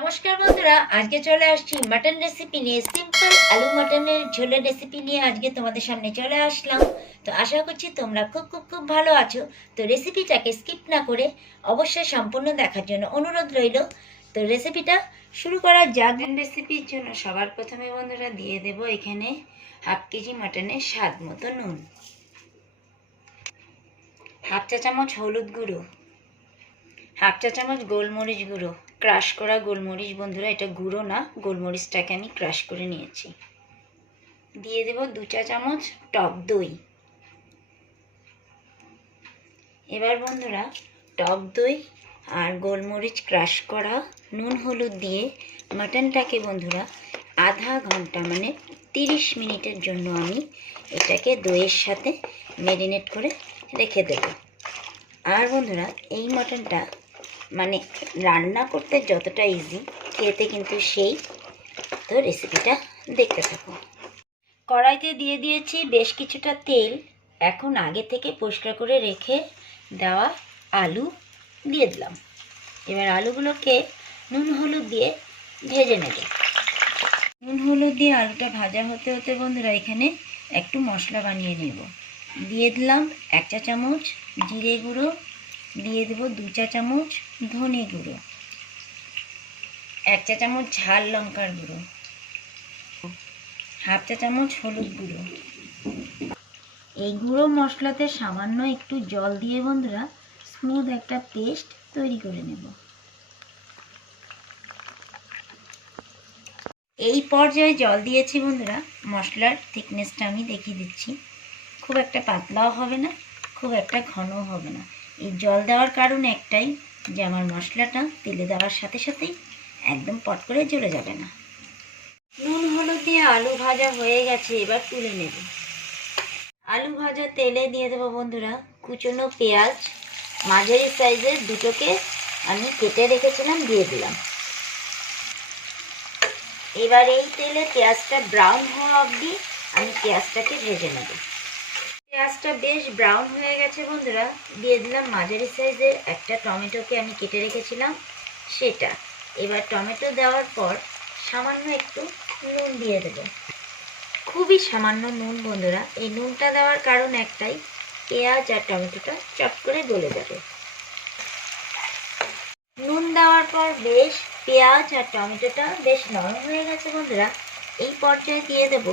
নমস্কার বন্ধুরা, আজকে চলে আসছি মাটন রেসিপি নিয়ে সিম্পল আলু মাটনের ঝোলের রেসিপি নিয়ে আজকে তোমাদের সামনে চলে আসলাম। তো আশা করছি তোমরা খুব খুব খুব ভালো আছো। তো রেসিপিটাকে স্কিপ না করে অবশ্যই সম্পূর্ণ দেখার জন্য অনুরোধ রইল। তো রেসিপিটা শুরু করা যাক। রেসিপির জন্য সবার প্রথমে বন্ধুরা দিয়ে দেব এখানে হাফ কেজি মাটনের স্বাদ মতো নুন। হাফ চা চামচ হলুদ গুঁড়ো হাফ চা চামচ গোলমরিচ গুঁড়ো ক্রাশ করা গোলমরিচ, বন্ধুরা, এটা গুঁড়ো না। গোলমরিচটাকে আমি ক্রাশ করে নিয়েছি। দিয়ে দেব দু চা চামচ টক দই। এবার, বন্ধুরা, টক দই আর গোলমরিচ ক্রাশ করা নুন হলুদ দিয়ে মাটনটাকে, বন্ধুরা, আধা ঘণ্টা মানে তিরিশ মিনিটের জন্য আমি এটাকে দইয়ের সাথে ম্যারিনেট করে রেখে দেব। আর, বন্ধুরা, এই মটনটা মানে রান্না করতে যতটা ইজি খেতে কিন্তু সেই তো রেসিপিটা দেখতে থাকো। কড়াইতে দিয়ে দিয়েছি বেশ কিছুটা তেল। এখন আগে থেকে পরিষ্কার করে রেখে দেওয়া আলু দিয়ে দিলাম। এবার আলুগুলোকে নুন হলুদ দিয়ে ভেজে নেব। নুন হলুদ দিয়ে আলুটা ভাজা হতে হতে বন্ধুরা এখানে একটু মশলা বানিয়ে নেব। দিয়ে দিলাম এক চা চামচ জিরে গুঁড়ো দিয়ে দেবো দু চা চামচ ধনে গুঁড়ো, এক চা চামচ ঝাল লঙ্কার গুঁড়ো, হাফ চা চামচ হলুদ গুঁড়ো। এই গুঁড়ো মশলাতে সামান্য একটু জল দিয়ে বন্ধুরা স্মুথ একটা পেস্ট তৈরি করে নেব। এই পর্যায়ে জল দিয়েছি বন্ধুরা, মশলার থিকনেসটা আমি দেখিয়ে দিচ্ছি। খুব একটা পাতলাও হবে না, খুব একটা ঘনও হবে না। এই জল দেওয়ার কারণ একটাই, যে আমার মশলাটা তেলে দেওয়ার সাথে সাথেই একদম পট করে জ্বলে যাবে না। নুন, হলুদ দিয়ে আলু ভাজা হয়ে গেছে, এবার তুলে নেব। আলু ভাজা তেলে দিয়ে দেবো বন্ধুরা, কুচনো পেঁয়াজ, মাঝারি সাইজের দুটোকে আমি কেটে রেখেছিলাম, দিয়ে দিলাম। এবার এই তেলে পেঁয়াজটা ব্রাউন হওয়া অবধি আমি পেঁয়াজটাকে ভেজে নেব। পেঁয়াজটা বেশ ব্রাউন হয়ে গেছে বন্ধুরা। দিয়ে দিলাম মাঝারি সাইজের একটা টমেটোকে আমি কেটে রেখেছিলাম, সেটা। এবার টমেটো দেওয়ার পর সামান্য একটু নুন দিয়ে দেব। খুবই সামান্য নুন বন্ধুরা। এই নুনটা দেওয়ার কারণ একটাই, পেঁয়াজ আর টমেটোটা চট করে গলে যাবে। নুন দেওয়ার পর বেশ পেঁয়াজ আর টমেটোটা বেশ নরম হয়ে গেছে বন্ধুরা। এই পর্যায়ে দিয়ে দেব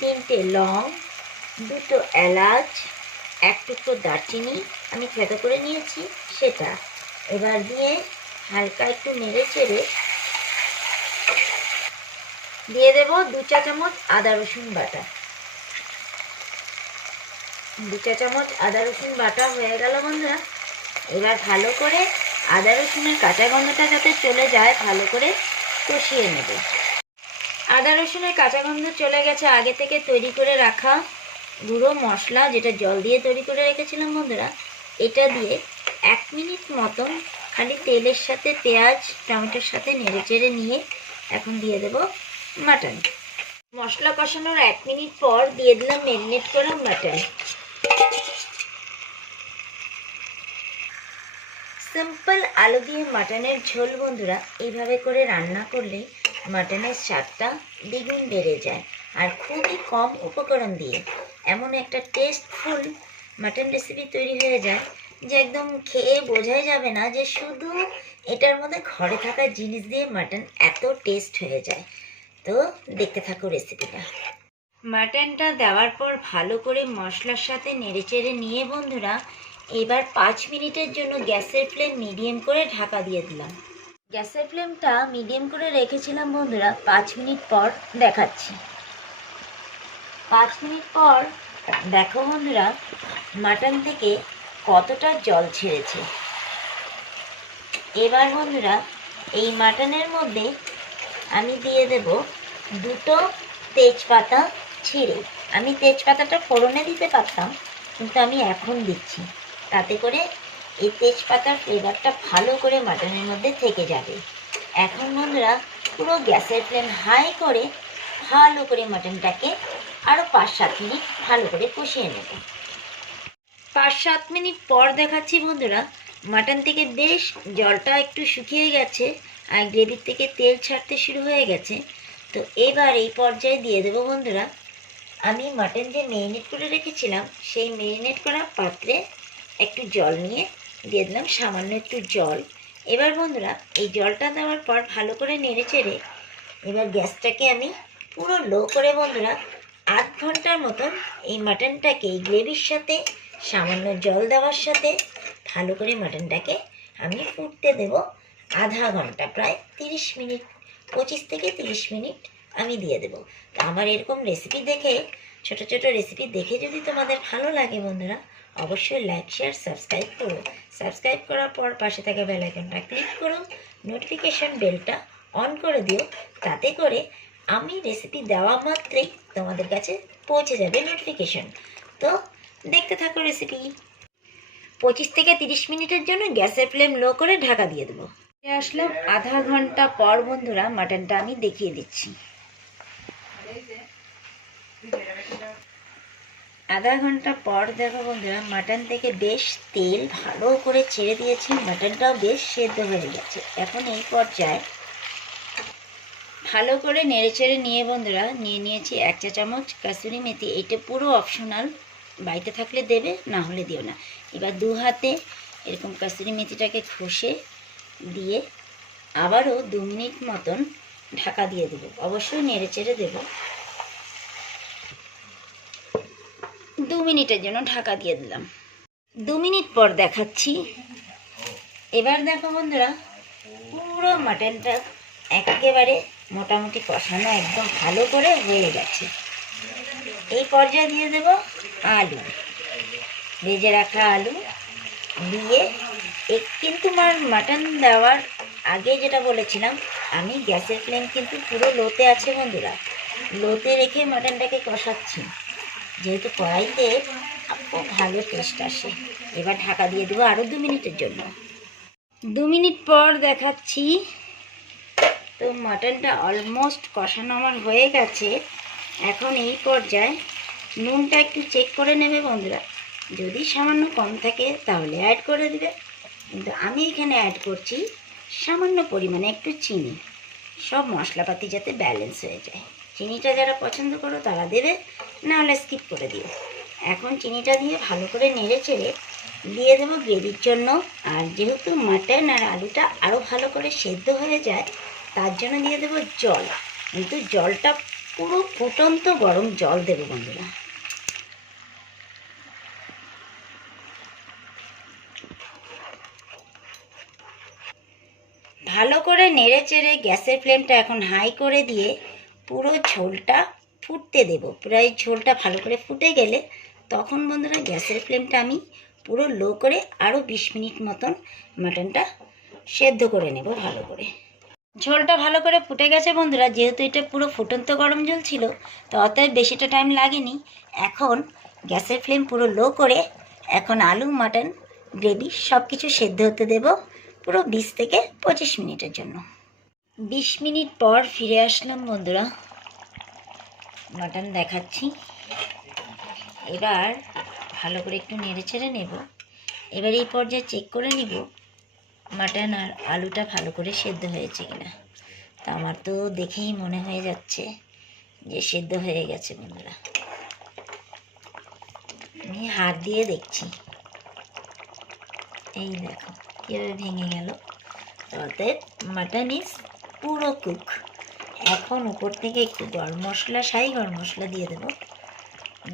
তিনটে লং দুটো এলাচ, এক টুকরো দারচিনি আমি থেতো করে নিয়েছি, সেটা। এবার দিয়ে হালকা একটু নেড়ে চেড়ে দিয়ে দেব দু চা চামচ আদা রসুন বাটা। দু চা চামচ আদা রসুন বাটা হয়ে গেল বন্ধুরা। এবার ভালো করে আদা রসুনের কাঁচা গন্ধটা যাতে চলে যায়, ভালো করে কষিয়ে নেব। আদা রসুনের কাঁচা গন্ধ চলে গেছে আগে থেকে তৈরি করে রাখা। গুঁড়ো মশলা যেটা জল দিয়ে তৈরি করে রেখেছিলাম বন্ধুরা, এটা দিয়ে এক মিনিট মতন খালি তেলের সাথে পেঁয়াজ, টমেটোর সাথে নেড়ে চেড়ে নিয়ে এখন দিয়ে দেব মাটন। মশলা কষানোর এক মিনিট পর দিয়ে দিলাম ম্যারিনেট করা মাটন। সিম্পল আলু দিয়ে মাটনের ঝোল বন্ধুরা, এইভাবে করে রান্না করলে মাটনের স্বাদটা দ্বিগুণ বেড়ে যায়, আর খুবই কম উপকরণ দিয়ে। এমন একটা টেস্টফুল মাটন রেসিপি তৈরি হয়ে যায়, যে একদম খেয়ে বোঝাই যাবে না যে শুধু এটার মধ্যে ঘরে থাকা জিনিস দিয়ে মাটন এত টেস্ট হয়ে যায়। তো দেখতে থাকো রেসিপিটা মাটনটা দেওয়ার পর ভালো করে মশলার সাথে নেড়েচেড়ে নিয়ে বন্ধুরা, এবার পাঁচ মিনিটের জন্য গ্যাসের ফ্লেম মিডিয়াম করে ঢাকা দিয়ে দিলাম। গ্যাসের ফ্লেমটা মিডিয়াম করে রেখেছিলাম বন্ধুরা, পাঁচ মিনিট পর দেখাচ্ছি। পাঁচ মিনিট পর, দেখো বন্ধুরা, মাটন থেকে কতটা জল ছেড়েছে। এবার বন্ধুরা, এই মাটনের মধ্যে আমি দিয়ে দেব দুটো তেজপাতা ছিঁড়ে। আমি তেজপাতাটা ফোড়নে দিতে পারতাম, কিন্তু আমি এখন দিচ্ছি। তাতে করে এই তেজপাতার ফ্লেভারটা ভালো করে মাটনের মধ্যে থেকে যাবে। এখন বন্ধুরা, পুরো গ্যাসের ফ্লেম হাই করে ভালো করে মাটনটাকে আরও পাঁচ সাত মিনিট ভালো করে কষিয়ে নেব। পাঁচ সাত মিনিট পর দেখাচ্ছি বন্ধুরা, মাটন থেকে বেশ জলটা একটু শুকিয়ে গেছে আর গ্রেভির থেকে তেল ছাড়তে শুরু হয়ে গেছে। তো এবার এই পর্যায়ে দিয়ে দেবো বন্ধুরা, আমি মাটন যে মেরিনেট করে রেখেছিলাম, সেই মেরিনেট করা পাত্রে একটু জল নিয়ে দিয়ে দিলাম, সামান্য একটু জল। এবার বন্ধুরা, এই জলটা দেওয়ার পর ভালো করে নেড়ে চেড়ে এবার গ্যাসটাকে আমি পুরো লো করে বন্ধুরা আধ ঘণ্টার মতন এই মাটনটাকে, এই গ্রেভির সাথে, সামান্য জল দেওয়ার সাথে ভালো করে মাটনটাকে আমি ফুটতে দেব আধা ঘণ্টা, প্রায় তিরিশ মিনিট, পঁচিশ থেকে তিরিশ মিনিট আমি দিয়ে দেবো। তো আমার এরকম রেসিপি দেখে, ছোট ছোট রেসিপি দেখে যদি তোমাদের ভালো লাগে বন্ধুরা, অবশ্যই লাইক শেয়ার সাবস্ক্রাইব করো। সাবস্ক্রাইব করার পর পাশে থাকা বেল আইকনটা ক্লিক করো নোটিফিকেশন বেলটা অন করে দিও, তাতে করে আমি রেসিপি দেওয়া মাত্রই তোমাদের কাছে পৌঁছে যাবে নোটিফিকেশন তো দেখতে থাকো রেসিপি পঁচিশ থেকে তিরিশ মিনিটের জন্য গ্যাসের ফ্লেম লো করে ঢাকা দিয়ে দেবো। আসলাম আধা ঘণ্টা পর বন্ধুরা মাটনটা আমি দেখিয়ে দিচ্ছি। আধা ঘণ্টা পর দেখো বন্ধুরা মাটন থেকে বেশ তেল ভালো করে ছেড়ে দিয়েছি। মাটনটাও বেশ সেদ্ধ হয়ে গেছে। এখন এই পর্যায়ে ভালো করে নেড়েচেড়ে নিয়ে বন্ধুরা, নিয়ে নিয়েছি এক চা চামচ কাসুরি মেথি। এটা পুরো অপশনাল বাড়িতে থাকলে দেবে, না হলে দিও না। এবার দু হাতে এরকম কাসুরি মেথিটাকে ঘষে দিয়ে আবারও দু মিনিট মতন ঢাকা দিয়ে দেবো। অবশ্যই নেড়ে চেড়ে দেবো। দু মিনিটের জন্য ঢাকা দিয়ে দিলাম। দু মিনিট পর দেখাচ্ছি। এবার দেখো বন্ধুরা, পুরো মাটনটা একেবারে মোটামুটি কষানো একদম ভালো করে হয়ে গেছে। এই পর্যায়ে দিয়ে দেব আলু। ভেজে রাখা আলু দিয়ে কিন্তু আমার মাটন দেওয়ার আগে যেটা বলেছিলাম, আমি গ্যাসের ফ্লেম কিন্তু পুরো লোতে আছে বন্ধুরা। লোতে রেখে মাটনটাকে কষাচ্ছি। যেহেতু কড়াইতে খুব ভালো টেস্ট আসে। এবার ঢাকা দিয়ে দেবো আরও দু মিনিটের জন্য। দু মিনিট পর দেখাচ্ছি তো মাটনটা অলমোস্ট কষানো আমার হয়ে গেছে। এখন এই পর্যায়ে নুনটা একটু চেক করে নেবে বন্ধুরা। যদি সামান্য কম থাকে তাহলে অ্যাড করে দেবে। কিন্তু আমি এখানে অ্যাড করছি সামান্য পরিমাণে একটু চিনি। সব মশলাপাতি যাতে ব্যালেন্স হয়ে যায়। চিনিটা যারা পছন্দ করো তারা দেবে, নাহলে স্কিপ করে দিও। এখন চিনিটা দিয়ে ভালো করে নেড়ে চেড়ে দিয়ে দেবো গ্রেভির জন্য। আর যেহেতু মাটন আর আলুটা আরও ভালো করে সেদ্ধ হয়ে যায় তার জন্য দিয়ে দেবো জল। কিন্তু জলটা পুরো ফুটন্ত গরম জল দেবো বন্ধুরা। ভালো করে নেড়ে চেড়ে গ্যাসের ফ্লেমটা এখন হাই করে দিয়ে পুরো ঝোলটা ফুটতে দেবো। প্রায় ঝোলটা ভালো করে ফুটে গেলে তখন বন্ধুরা গ্যাসের ফ্লেমটা আমি পুরো লো করে আরও বিশ মিনিট মতন মাটনটা সেদ্ধ করে নেব ভালো করে। ঝোলটা ভালো করে ফুটে গেছে বন্ধুরা, যেহেতু এটা পুরো ফুটন্ত গরম জল ছিল, তো অতএব বেশিটা টাইম লাগেনি। এখন গ্যাসের ফ্লেম পুরো লো করে এখন আলু মাটন গ্রেভি সব কিছু সেদ্ধ হতে দেব পুরো বিশ থেকে পঁচিশ মিনিটের জন্য। বিশ মিনিট পর ফিরে আসলাম বন্ধুরা। মাটন দেখাচ্ছি। এবার ভালো করে একটু নেড়ে ছেড়ে নেব। এবার এই পর্যায়ে চেক করে নিব মাটন আর আলুটা ভালো করে সেদ্ধ হয়েছে কিনা। তা আমার তো দেখেই মনে হয়ে যাচ্ছে যে সেদ্ধ হয়ে গেছে বন্ধুরা। আমি হাত দিয়ে দেখছি। এই দেখো, কীভাবে ভেঙে গেল। অতএব মাটন ইজ পুরো কুক এখন উপর থেকে একটু গরম মশলা সাই গরম মশলা দিয়ে দেবো।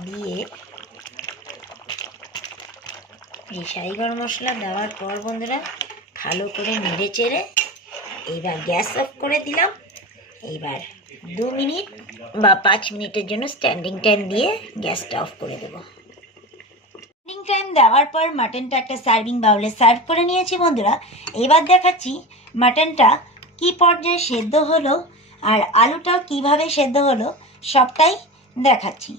দিয়ে এই সাই গরম মশলা দেওয়ার পর বন্ধুরা ভালো করে নেড়ে চেড়ে এইবার গ্যাস অফ করে দিলাম। এইবার দু মিনিট বা পাঁচ মিনিটের জন্য স্ট্যান্ডিং টাইম দিয়ে গ্যাসটা অফ করে দেবো। স্ট্যান্ডিং টাইম দেওয়ার পর মাটনটা একটা সার্ভিং বাউলে সার্ভ করে নিয়েছি বন্ধুরা। এবার দেখাচ্ছি মাটনটা কি পর্যায়ে সেদ্ধ হলো আর আলুটাও কীভাবে সেদ্ধ হলো, সবটাই দেখাচ্ছি।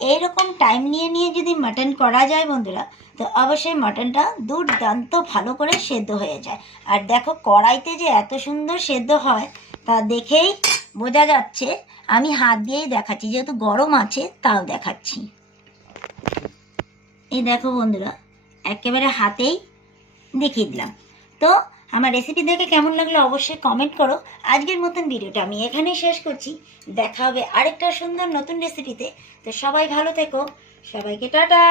এইরকম টাইম নিয়ে নিয়ে যদি মাটন করা যায় বন্ধুরা, তো অবশ্যই মাটনটা দুর্দান্ত ভালো করে সেদ্ধ হয়ে যায়। আর দেখো কড়াইতে যে এত সুন্দর সেদ্ধ হয়, তা দেখেই বোঝা যাচ্ছে, আমি হাত দিয়েই দেখাচ্ছি, যেহেতু গরম আছে, তাও দেখাচ্ছি। এই দেখো বন্ধুরা, একেবারে হাতেই দেখিয়ে দিলাম। তো আমার রেসিপি দেখে কেমন লাগল অবশ্যই কমেন্ট করো। আজকের মতন ভিডিওটা আমি এখানেই শেষ করছি। দেখা হবে আরেকটা সুন্দর নতুন রেসিপিতে তো সবাই ভালো থেকো। সবাইকে টাটা।